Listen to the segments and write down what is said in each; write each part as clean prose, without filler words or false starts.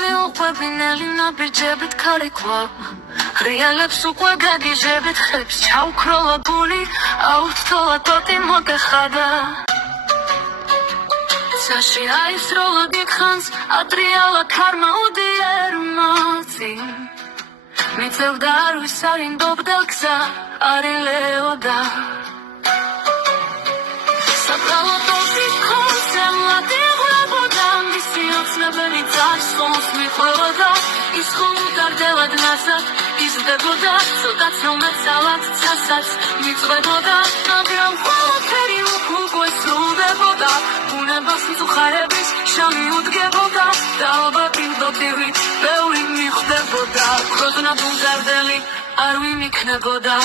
Miuqvebineli nabirjebit karikwa Realებს უკვე გაგიჟებით ხებს ჩაუქროლებული აუცხოვა ტოტი მოგეხადა Sashi aisrola gikhan's Adriala karma udier mazi Mitevda arvis arindobda gza arileoda Sabralo toti konsem ladiglaboda Misi otsnebeli წარსულს მიყვებოდა ის ხუნდარდელად ნაზად იზრდებოდა ცოტაც რომელცალად ცასაც მიწვებოდა მაგრამ ყველაფერი უკვე სრულდებოდა ბუნებას მწუხარების შამი უდგებოდა და ალბათ იმდოდივით ბევრი მიხვდებოდა გროდნად უზარდელი არ ვიმიქნებოდა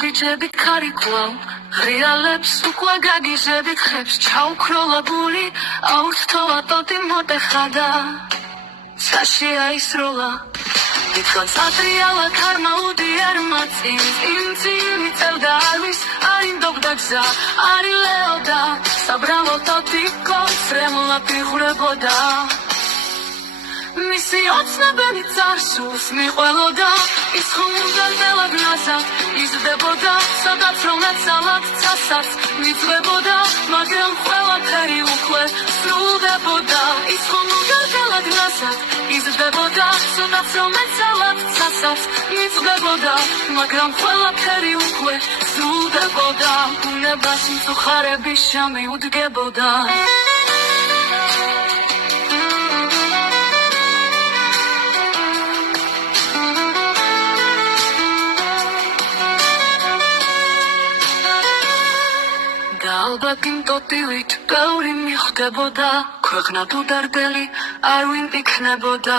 Bičebit kariklau Realებს უკვე გაგიჟებით ხებს ჩაუქროლებული აუცხოვა ტოტი მოდეხადა Sashi aisrola Dikhan's Adriala karma udier matzins Imtzin mitsevda arvis arindobda gza arileoda Sabralo toti konsremla pihreboda Misi otsnebeli წარსულს მიყვებოდა ის ხუნდარდელად ნაზად იზრდებოდა სადაც რომელცალად ცასაც მიწვებოდა მაგრამ ყველაფერი უკვე სრულდებოდა ის ხუნდარდელად ნაზად იზრდებოდა სადაც რომელცალად ცასაც მიწვებოდა მაგრამ ყველაფერი უკვე სრულდებოდა ბუნებას მწუხარების შამი უდგებოდა ალბათ იმ ტოტივით ბევრი მიხვდებოდა ქვეყნად უდარდელი არ ვიმიქნებოდა